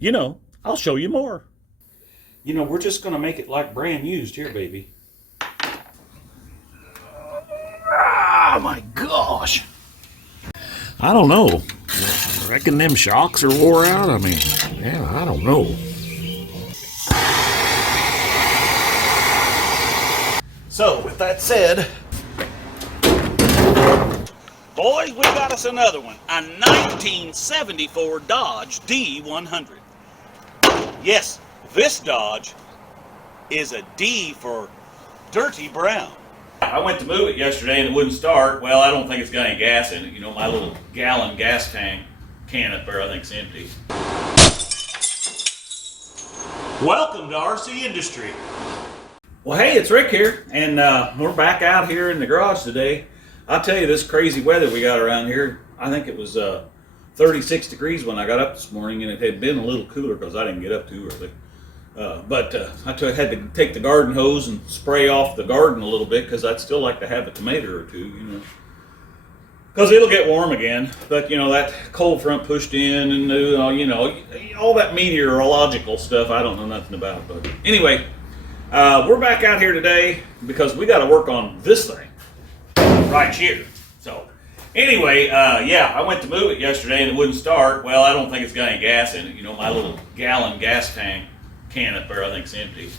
You know, I'll show you more. You know, we're just going to make it like brand used here, baby. Ah, my gosh. I don't know. I reckon them shocks are wore out. I mean, yeah, I don't know. So, with that said, boys, we got us another one. A 1974 Dodge D100. Yes, this Dodge is a D for dirty brown. I went to move it yesterday and it wouldn't start. Well, I don't think it's got any gas in it. You know, my little gallon gas tank can up there I think's empty. Welcome to RCindustry. Well, hey, it's Rick here, and we're back out here in the garage today. I'll tell you, this crazy weather we got around here, I think it was 36 degrees when I got up this morning, and it had been a little cooler because I didn't get up too early. But I had to take the garden hose and spray off the garden a little bit because I'd still like to have a tomato or two, you know. Because it'll get warm again. But, you know, that cold front pushed in and, you know, all that meteorological stuff I don't know nothing about. But anyway, we're back out here today because we got to work on this thing right here. So anyway, yeah, I went to move it yesterday and it wouldn't start. Well, I don't think it's got any gas in it. You know, my little gallon gas tank can up there I think's empty.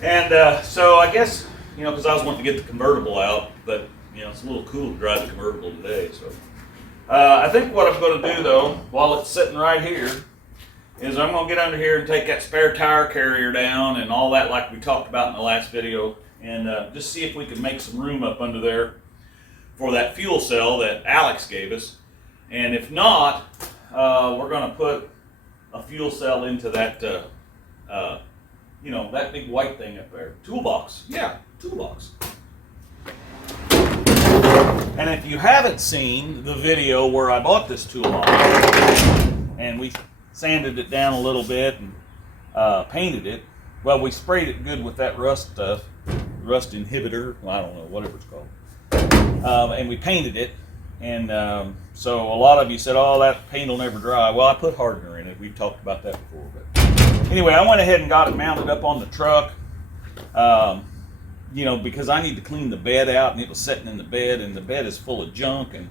And so I guess, you know, because I was wanting to get the convertible out, but, you know, it's a little cool to drive the convertible today. So I think what I'm going to do, though, while it's sitting right here, is I'm going to get under here and take that spare tire carrier down and all that like we talked about in the last video, and just see if we can make some room up under there for that fuel cell that Alex gave us. And if not, we're going to put a fuel cell into that, you know, that big white thing up there. Toolbox. Yeah, toolbox. And if you haven't seen the video where I bought this toolbox, and we sanded it down a little bit and painted it, well, we sprayed it good with that rust stuff, rust inhibitor, well, I don't know, whatever it's called. And we painted it, and so a lot of you said, oh, that paint will never dry. Well, I put hardener in it. We've talked about that before. But anyway, I went ahead and got it mounted up on the truck, you know, because I need to clean the bed out, and it was sitting in the bed, and the bed is full of junk, and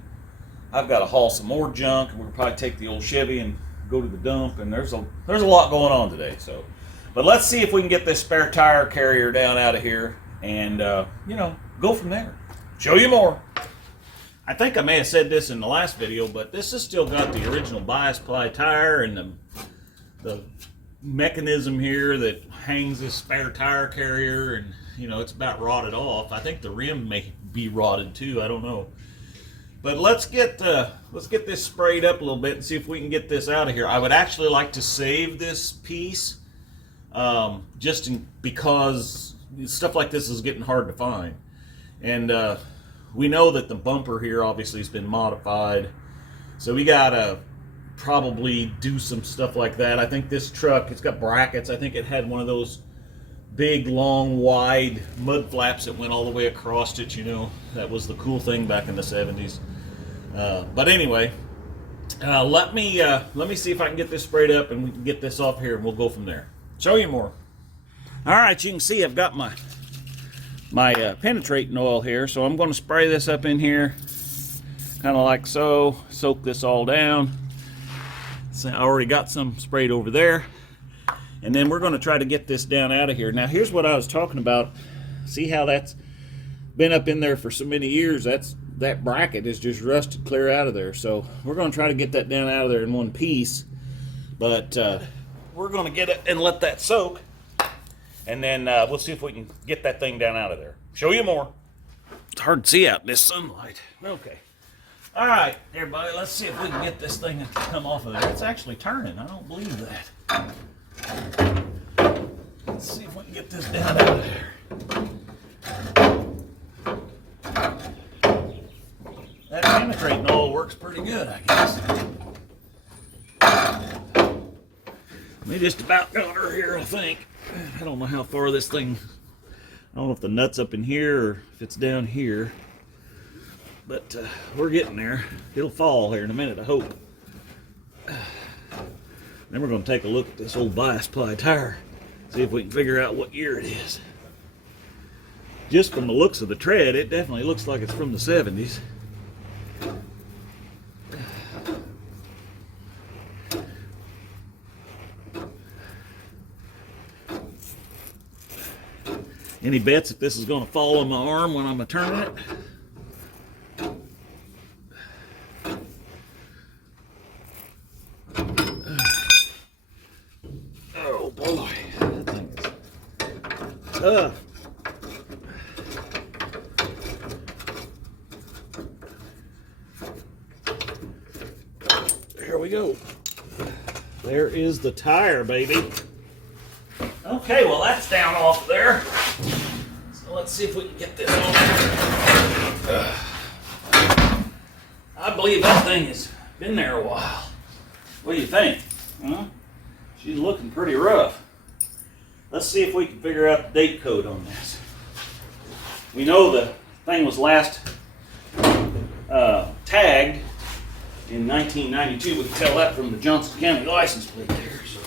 I've got to haul some more junk, and we'll probably take the old Chevy and go to the dump, and there's a lot going on today. So, but let's see if we can get this spare tire carrier down out of here, and you know, go from there. Show you more. I think I may have said this in the last video, but this has still got the original bias ply tire and the mechanism here that hangs this spare tire carrier, and you know, it's about rotted off. I think the rim may be rotted too, I don't know. But let's get this sprayed up a little bit and see if we can get this out of here. I would actually like to save this piece because stuff like this is getting hard to find. And we know that the bumper here obviously has been modified, so we gotta probably do some stuff like that. I think this truck, it's got brackets. I think it had one of those big, long, wide mud flaps that went all the way across it, you know. That was the cool thing back in the 70s. But anyway, let me see if I can get this sprayed up and we can get this off here, and we'll go from there. Show you more. All right, you can see I've got my penetrating oil here, so I'm going to spray this up in here, kind of like so. Soak this all down. So I already got some sprayed over there. And then we're going to try to get this down out of here. Now, here's what I was talking about. See how that's been up in there for so many years? That bracket is just rusted clear out of there. So we're going to try to get that down out of there in one piece. But we're going to get it and let that soak. And then we'll see if we can get that thing down out of there. Show you more. It's hard to see out in this sunlight. Okay. All right, everybody, let's see if we can get this thing to come off of there. It's actually turning. I don't believe that. Let's see if we can get this down out of there. That penetrating oil works pretty good, I guess. We just about got her here, I think. I don't know how far this thing, I don't know if the nut's up in here or if it's down here. But we're getting there. It'll fall here in a minute, I hope. Then we're going to take a look at this old bias ply tire, see if we can figure out what year it is. Just from the looks of the tread, it definitely looks like it's from the 70s. Any bets if this is going to fall on my arm when I'm turning it? Oh boy, that thing is tough. There we go. There is the tire, baby. Okay, well that's down off there. So let's see if we can get this on there. I believe that thing has been there a while. What do you think? Huh? She's looking pretty rough. Let's see if we can figure out the date code on this. We know the thing was last tagged in 1992. We can tell that from the Johnson County license plate there. So,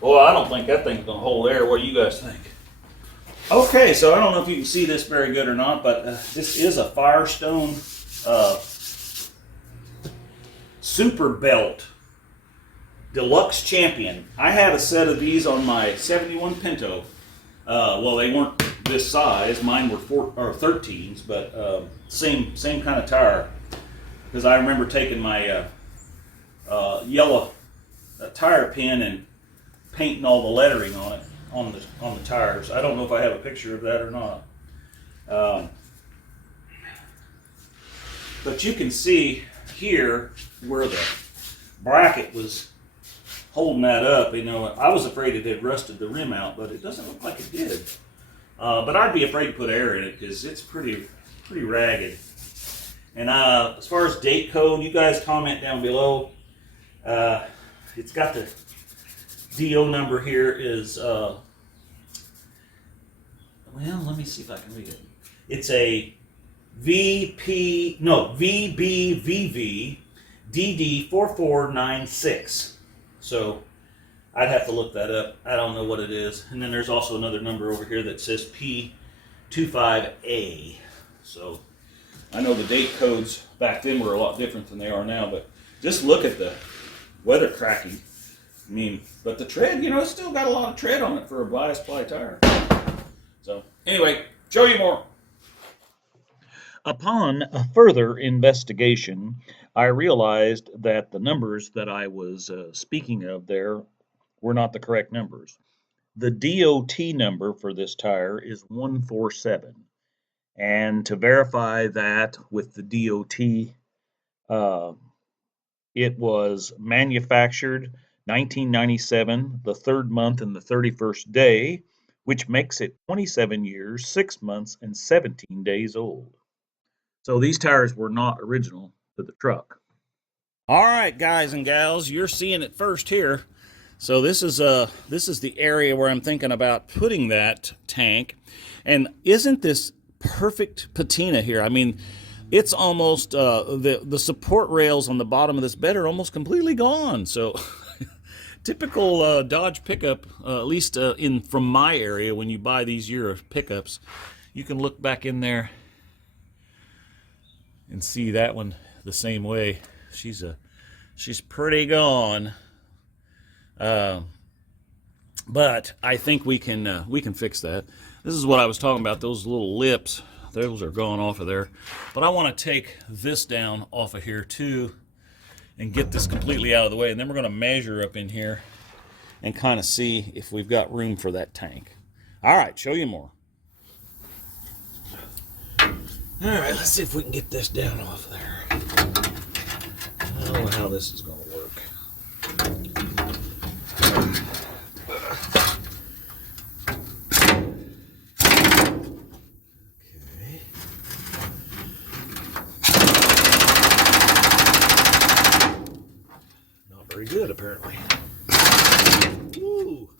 boy, I don't think that thing's going to hold air. What do you guys think? Okay, so I don't know if you can see this very good or not, but this is a Firestone Super Belt Deluxe Champion. I had a set of these on my 71 Pinto. Well, they weren't this size. Mine were 13s, but same kind of tire. Because I remember taking my yellow tire pin and painting all the lettering on it on the tires. I don't know if I have a picture of that or not. But you can see here where the bracket was holding that up. You know, I was afraid it had rusted the rim out, but it doesn't look like it did. But I'd be afraid to put air in it because it's pretty ragged. And as far as date code, you guys comment down below. It's got the DO number here is, well, let me see if I can read it. It's a VBVV DD4496. So I'd have to look that up. I don't know what it is. And then there's also another number over here that says P25A. So I know the date codes back then were a lot different than they are now, but just look at the weather cracking. I mean, but the tread, you know, it's still got a lot of tread on it for a bias ply tire. So anyway, show you more. Upon a further investigation, I realized that the numbers that I was speaking of there were not the correct numbers. The DOT number for this tire is 147. And to verify that with the DOT, it was manufactured 1997, the 3rd month and the 31st day, which makes it 27 years, 6 months, and 17 days old. So these tires were not original to the truck. All right, guys and gals, you're seeing it first here. So this is the area where I'm thinking about putting that tank. And isn't this perfect patina here? I mean, it's almost the support rails on the bottom of this bed are almost completely gone. So typical Dodge pickup, at least from my area, when you buy these year of pickups, you can look back in there and see that one the same way. She's pretty gone. But I think we can fix that. This is what I was talking about. Those little lips, those are gone off of there. But I want to take this down off of here too and get this completely out of the way. And then we're going to measure up in here and kind of see if we've got room for that tank. All right, show you more. All right, let's see if we can get this down off there. I don't know how this is going to work. Okay. Not very good, apparently. Woo.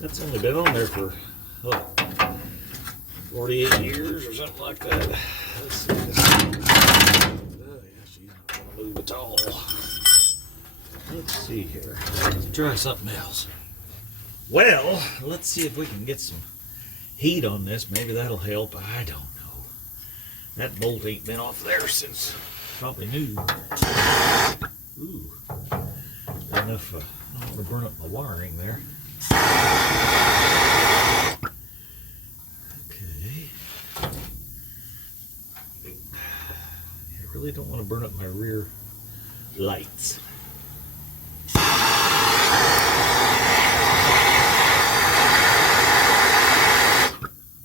That's only been on there for, 48 years or something like that. Let's see. Oh, yeah, she's not going to move at all. Let's see here. Let's try something else. Well, let's see if we can get some heat on this. Maybe that'll help. I don't know. That bolt ain't been off there since probably new. Ooh. Enough. I don't want to burn up my wiring there. Okay. I really don't want to burn up my rear lights.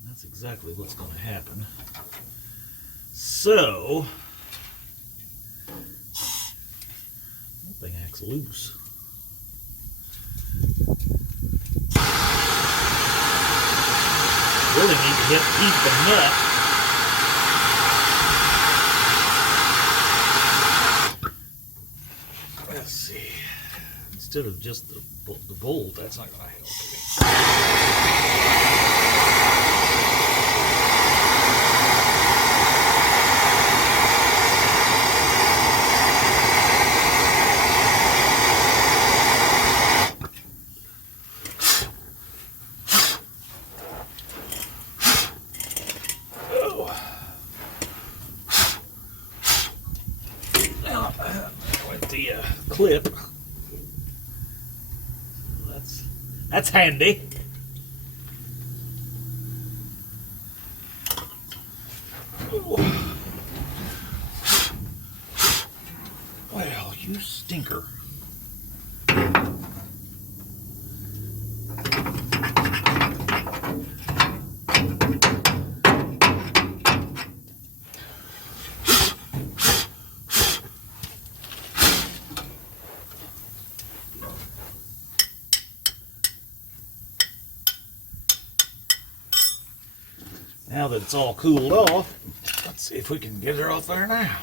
That's exactly what's going to happen. So, that thing acts loose. Really need to hit the nut. Let's see. Instead of just the bolt, that's not going to help me. The clip. That's handy. Well, you stinker. Now that it's all cooled off, let's see if we can get her off there now.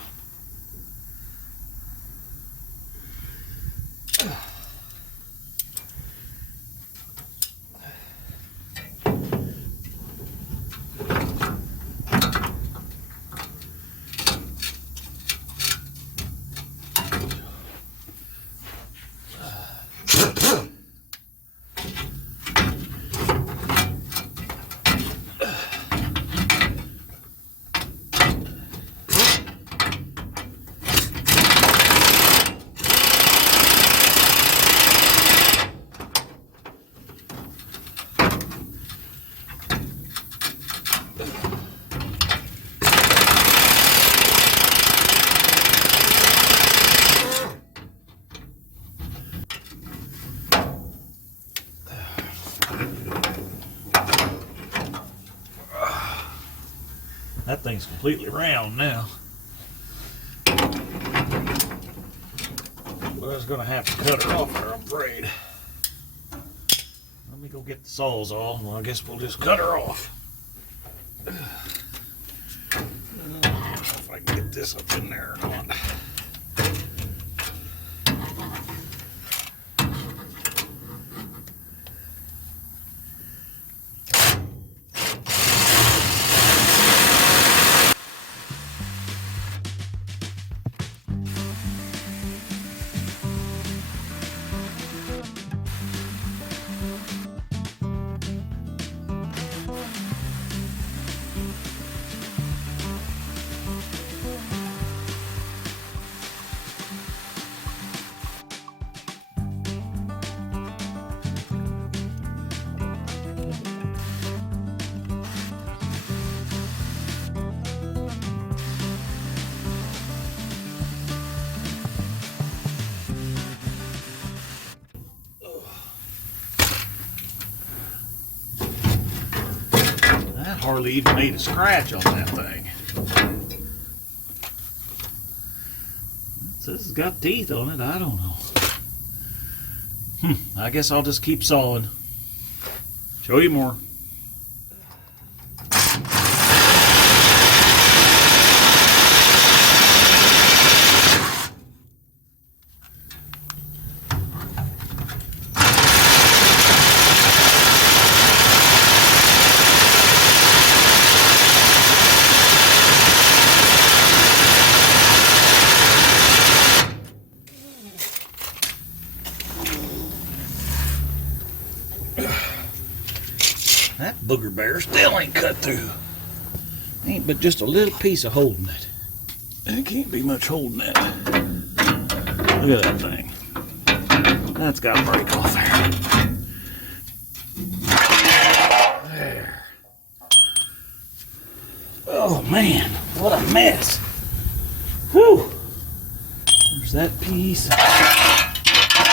That thing's completely round now. Well, I was going to have to cut her off there, I'm afraid. Let me go get the sawzall. Well, I guess we'll just cut her off. I don't know if I can get this up in there or not. Hardly even made a scratch on that thing. This has got teeth on it. I don't know. I guess I'll just keep sawing. Show you more. Booger bear still ain't cut through. Ain't but just a little piece of holding it. And it can't be much holding it. Look at that thing. That's got to break off there. There. Oh man, what a mess. Whew. There's that piece. Of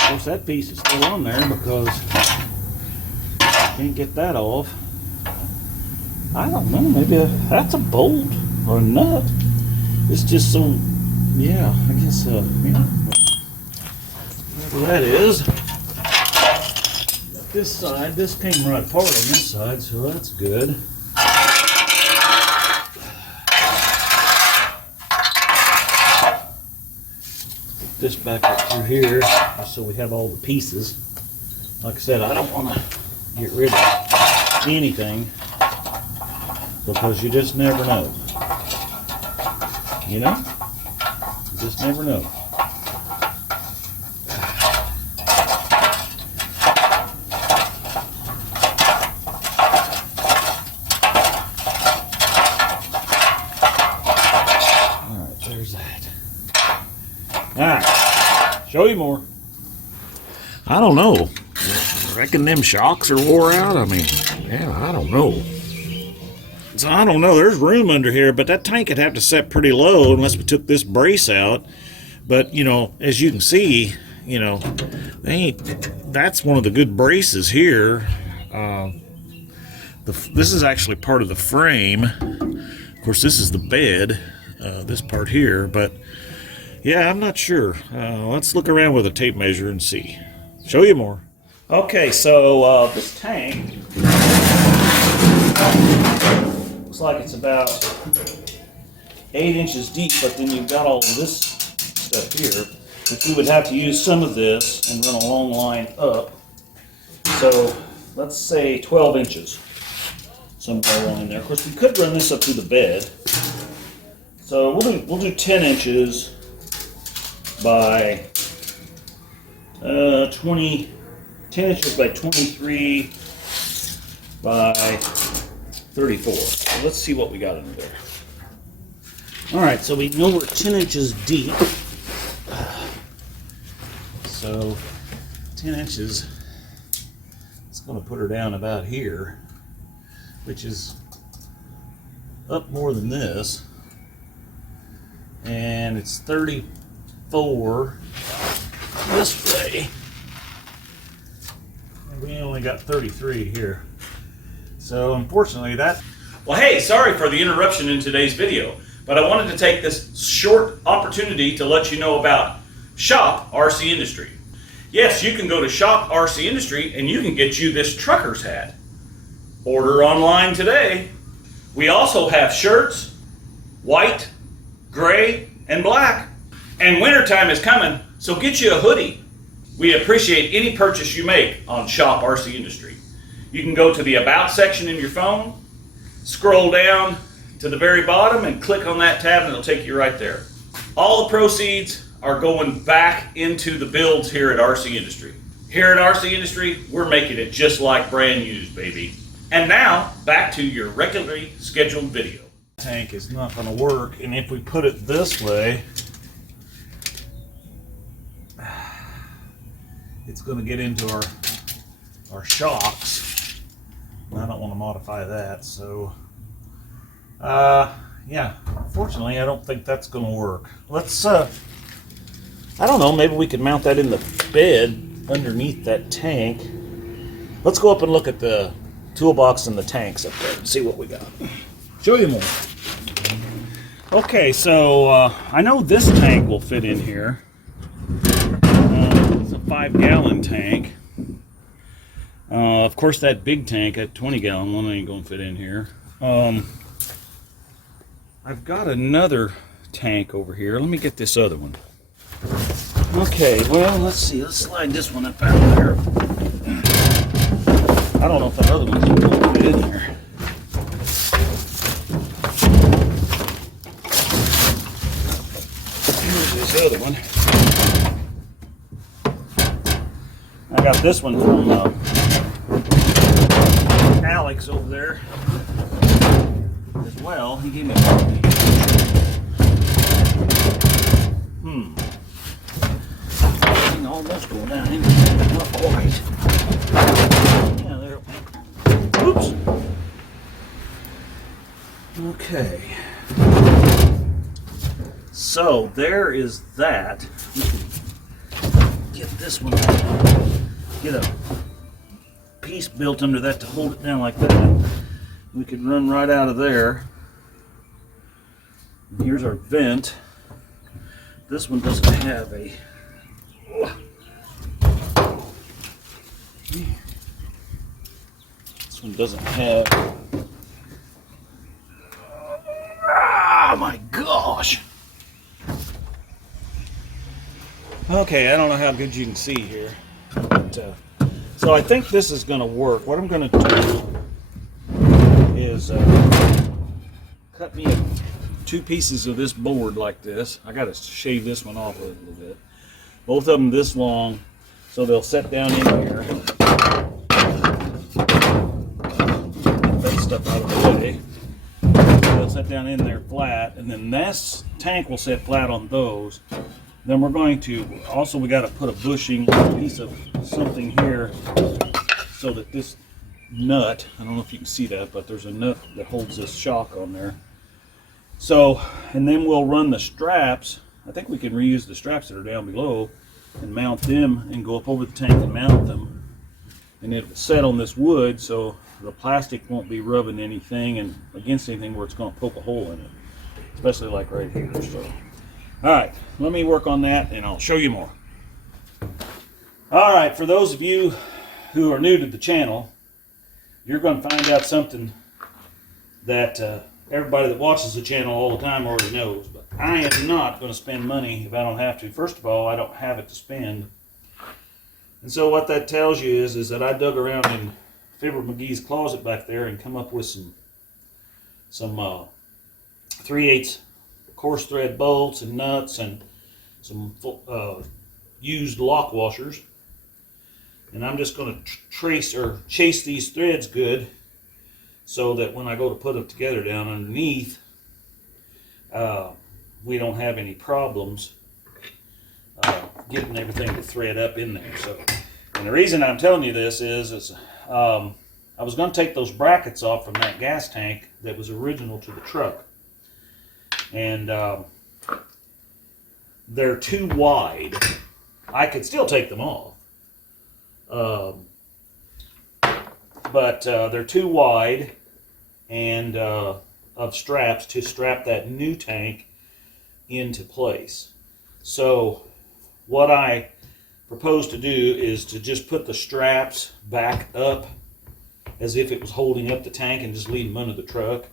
course, that piece is still on there because I can't get that off. I don't know, maybe that's a bolt or a nut. It's just so, yeah, I guess, yeah. Whatever that is. This side, this came right apart on this side, so that's good. Put this back up through here, just so we have all the pieces. Like I said, I don't want to get rid of anything, because you just never know. You know? You just never know. Alright, there's that. Alright, show you more. I don't know. I reckon them shocks are wore out. I mean, yeah, I don't know. So I don't know, there's room under here, but that tank would have to set pretty low unless we took this brace out. But, you know, as you can see, you know, that's one of the good braces here. This is actually part of the frame. Of course, this is the bed, this part here, but yeah, I'm not sure. Let's look around with a tape measure and see. Show you more. Okay, so this tank looks like it's about 8 inches deep, but then you've got all of this stuff here, which we would have to use some of this and run a long line up. So let's say 12 inches, somewhere along in there. Of course, we could run this up to the bed. So we'll do 10 inches by 10 inches by 23 by 34. So let's see what we got under there. Alright, so we know we're 10 inches deep. So 10 inches, it's going to put her down about here, which is up more than this. And it's 34 this way. And we only got 33 here. So unfortunately that... Well, hey, sorry for the interruption in today's video, but I wanted to take this short opportunity to let you know about Shop RCindustry. Yes, you can go to Shop RCindustry and you can get you this trucker's hat. Order online today. We also have shirts, white, gray, and black. And wintertime is coming, so get you a hoodie. We appreciate any purchase you make on Shop RCindustry. You can go to the About section in your phone, scroll down to the very bottom and click on that tab and it'll take you right there. All the proceeds are going back into the builds here at RCindustry. Here at RCindustry, we're making it just like brand used, baby. And now, back to your regularly scheduled video. Tank is not going to work, and if we put it this way, it's going to get into our shocks. I don't want to modify that, so yeah, unfortunately I don't think that's going to work. Let's I don't know, maybe we could mount that in the bed underneath that tank. Let's go up and look at the toolbox and the tanks up there and see what we got. Show you more. Okay, so I know this tank will fit in here. It's a 5-gallon tank. Of course, that big tank, that 20-gallon one, ain't gonna fit in here. I've got another tank over here. Let me get this other one. Okay, well, let's see. Let's slide this one up out of there. I don't know if that other one's gonna fit in here. Here's this other one. I got this one from Alex over there as well. He gave me a copy. Thing almost going down in there, but not quite. Yeah, there. Oops. Okay. So there is that. We can get this one out. Get a piece built under that to hold it down like that. We could run right out of there. And here's our vent. This one doesn't have a. This one doesn't have. Oh my gosh! Okay, I don't know how good you can see here, but so I think this is going to work. What I'm going to do is cut me two pieces of this board like this. I got to shave this one off a little bit. Both of them this long, so they'll set down in here. That stuff out of the way. They'll set down in there flat, and then this tank will set flat on those. Then we're going to also, we got to put a bushing piece of something here so that this nut, I don't know if you can see that, but there's a nut that holds this shock on there. So, and then we'll run the straps. I think we can reuse the straps that are down below and mount them and go up over the tank and mount them. And it will set on this wood so the plastic won't be rubbing anything and against anything where it's going to poke a hole in it, especially like right here. So, all right, let me work on that and I'll show you more. All right, for those of you who are new to the channel, you're going to find out something that everybody that watches the channel all the time already knows, but I am not going to spend money if I don't have to. First of all, I don't have it to spend. And so what that tells you is that I dug around in Fibber McGee's closet back there and come up with some 3/8 coarse thread bolts and nuts and some used lock washers. And I'm just going to trace or chase these threads good so that when I go to put them together down underneath, we don't have any problems getting everything to thread up in there. So, and the reason I'm telling you this is I was going to take those brackets off from that gas tank that was original to the truck, and they're too wide. I could still take them off, but they're too wide and of straps to strap that new tank into place. So what I propose to do is to just put the straps back up as if it was holding up the tank and just leave them under the truck.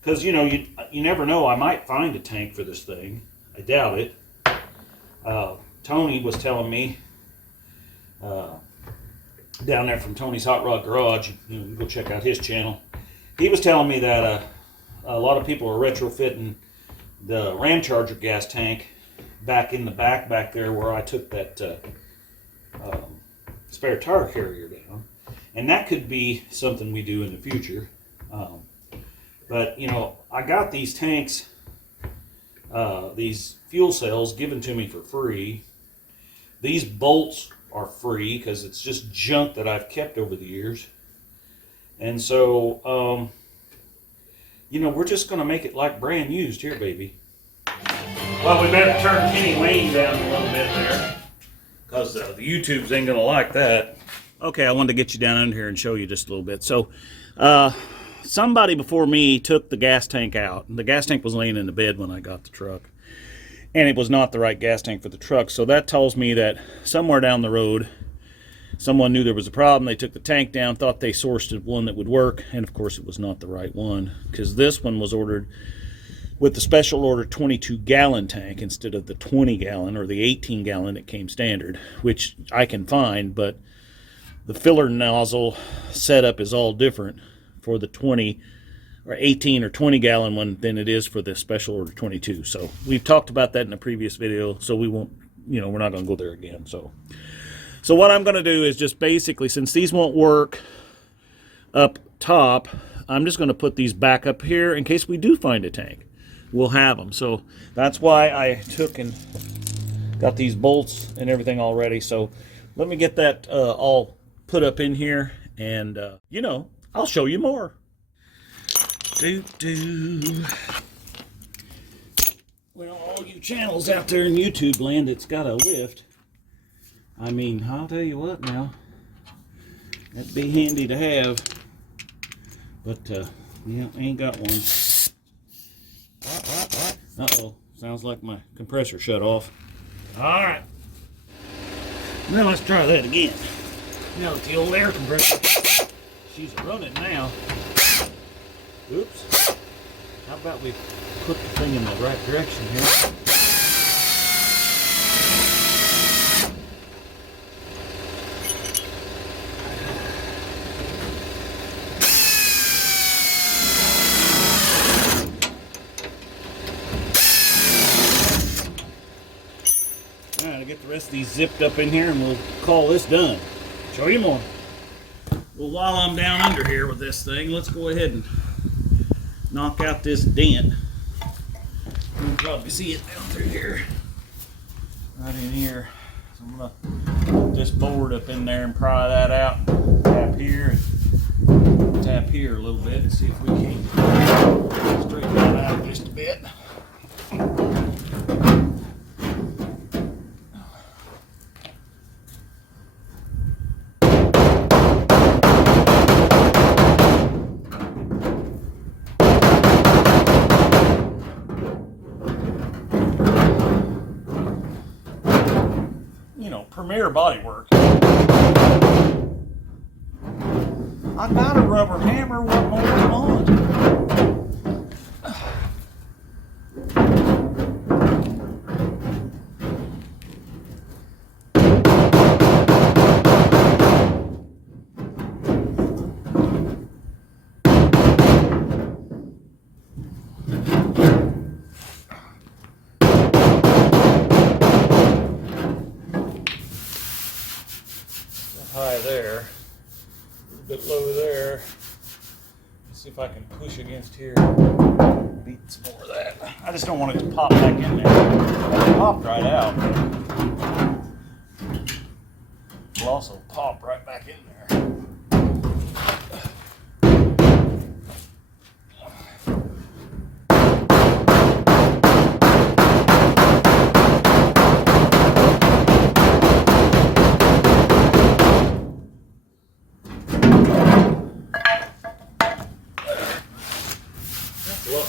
Because, you know, you never know, I might find a tank for this thing. I doubt it. Tony was telling me, down there from Tony's Hot Rod Garage, you know, go check out his channel. He was telling me that a lot of people are retrofitting the Ram Charger gas tank back in the back there where I took that spare tire carrier down. And that could be something we do in the future. But, you know, I got these tanks, these fuel cells given to me for free. These bolts are free because it's just junk that I've kept over the years. And so, you know, we're just going to make it like brand used here, baby. Well, we better turn Kenny Wayne down a little bit there because the YouTubes ain't going to like that. Okay, I wanted to get you down under here and show you just a little bit. So, somebody before me took the gas tank out. The gas tank was laying in the bed when I got the truck. And it was not the right gas tank for the truck. So that tells me that somewhere down the road, someone knew there was a problem. They took the tank down, thought they sourced one that would work. And of course, it was not the right one. Because this one was ordered with the special order 22-gallon tank instead of the 20-gallon or the 18-gallon that came standard. Which I can find, but the filler nozzle setup is all different for the 20 or 18 or 20-gallon one than it is for the special order 22. So we've talked about that in a previous video, so we won't, you know, we're not going to go there again. So what I'm going to do is just basically, since these won't work up top. I'm just going to put these back up here in case we do find a tank. We'll have them. So that's why I took and got these bolts and everything all ready. So let me get that all put up in here, and I'll show you more. Well, all you channels out there in YouTube land that's got a lift, I mean, I'll tell you what now, that'd be handy to have, but ain't got one. Uh-oh, sounds like my compressor shut off. All right, now let's try that again. Now that the old air compressor, she's running now. Oops. How about we put the thing in the right direction here? Alright, I'll get the rest of these zipped up in here and we'll call this done. Show you more. Well, while I'm down under here with this thing, let's go ahead and knock out this dent. You can probably see it down through here. Right in here. So I'm gonna put this board up in there and pry that out. Tap here and tap here a little bit and see if we can straighten that out just a bit. Premier bodywork. I got a rubber hammer. What more do you want? High there, a little bit low there. Let's see if I can push against here. Beat some more of that. I just don't want it to pop back in there. It popped right out. It'll also pop right back in there.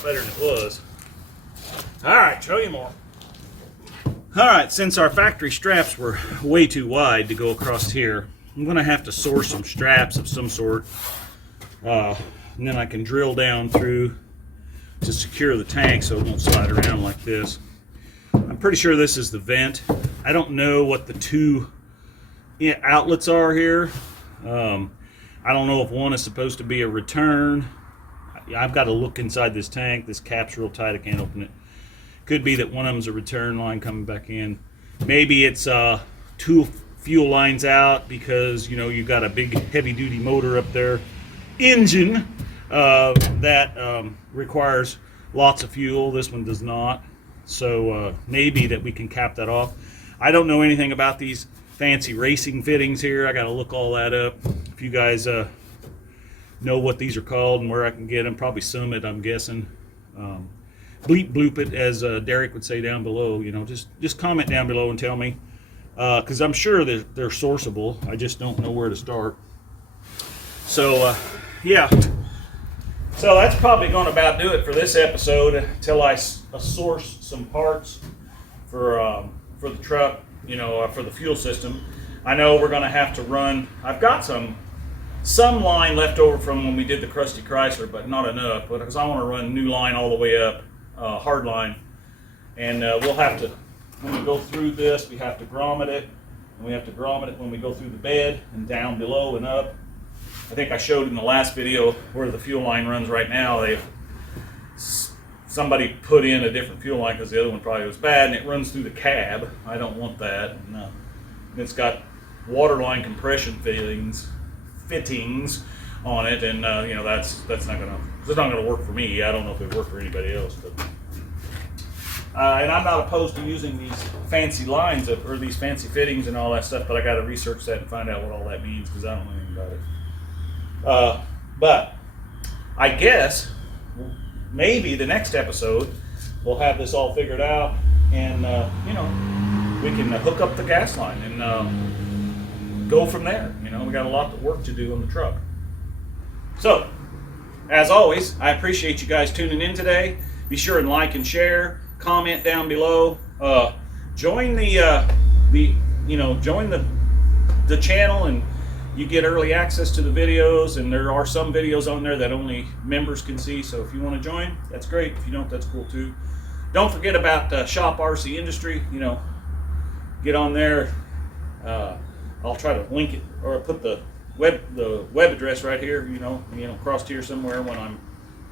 Better than it was. Alright, show you more. Alright, since our factory straps were way too wide to go across here, I'm going to have to source some straps of some sort. And then I can drill down through to secure the tank so it won't slide around like this. I'm pretty sure this is the vent. I don't know what the two outlets are here. I don't know if one is supposed to be a return. I've got to look inside this tank. This cap's real tight. I can't open it. Could be that one of them's a return line coming back in. Maybe it's two fuel lines out because you've got a big heavy-duty motor up there, engine that requires lots of fuel. This one does not. So maybe that we can cap that off. I don't know anything about these fancy racing fittings here. I got to look all that up. If you guys know what these are called and where I can get them, probably Summit, I'm guessing. Bleep bloop it, as Derek would say down below. Just comment down below and tell me, because I'm sure they're sourceable. I just don't know where to start. So yeah, so that's probably going to about do it for this episode until I source some parts for the truck, for the fuel system. I know we're going to have to run. I've got some line left over from when we did the crustychrysler, but not enough, because I want to run new line all the way up, hard line, and we'll have to, when we go through this, we have to grommet it, and we have to grommet it when we go through the bed and down below and up. I think I showed in the last video where the fuel line runs right now. Somebody put in a different fuel line because the other one probably was bad, and it runs through the cab. I don't want that. And it's got water line compression fittings on it, and you know, that's not gonna work for me. I don't know if it worked for anybody else, but and I'm not opposed to using these fancy lines or these fancy fittings and all that stuff, but I got to research that and find out what all that means, because I don't know anything about it. But I guess maybe the next episode we'll have this all figured out, and you know, we can hook up the gas line and go from there. You know, we got a lot of work to do on the truck. So, as always, I appreciate you guys tuning in today. Be sure and like and share, comment down below. Join join the channel, and you get early access to the videos. And there are some videos on there that only members can see. So if you want to join, that's great. If you don't, that's cool too. Don't forget about Shop RCindustry. You know, get on there. I'll try to link it or put the web address right here. You know, crossed here somewhere when I'm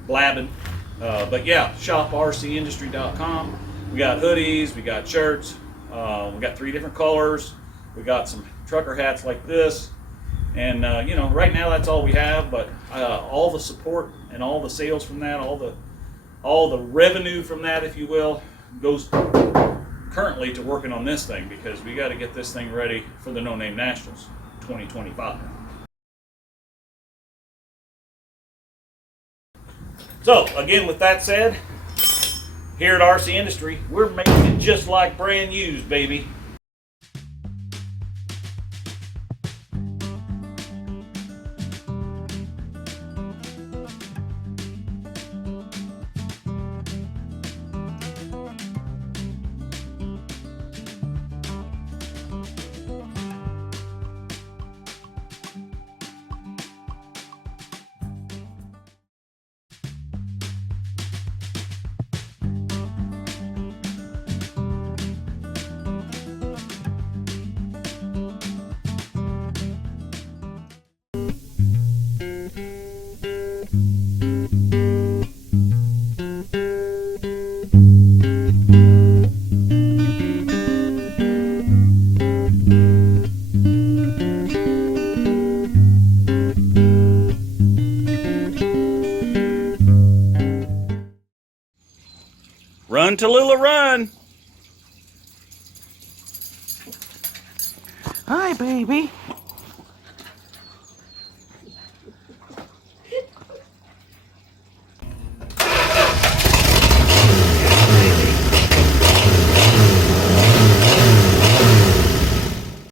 blabbing. But yeah, shoprcindustry.com. We got hoodies, we got shirts, we got 3 different colors, we got some trucker hats like this, and you know, right now that's all we have. But all the support and all the sales from that, all the revenue from that, if you will, goes currently to working on this thing, because we got to get this thing ready for the No Name Nationals 2025. So, again, with that said, here at RCindustry, we're making it just like brand used, baby. Run, Tallulah, run! Hi, baby.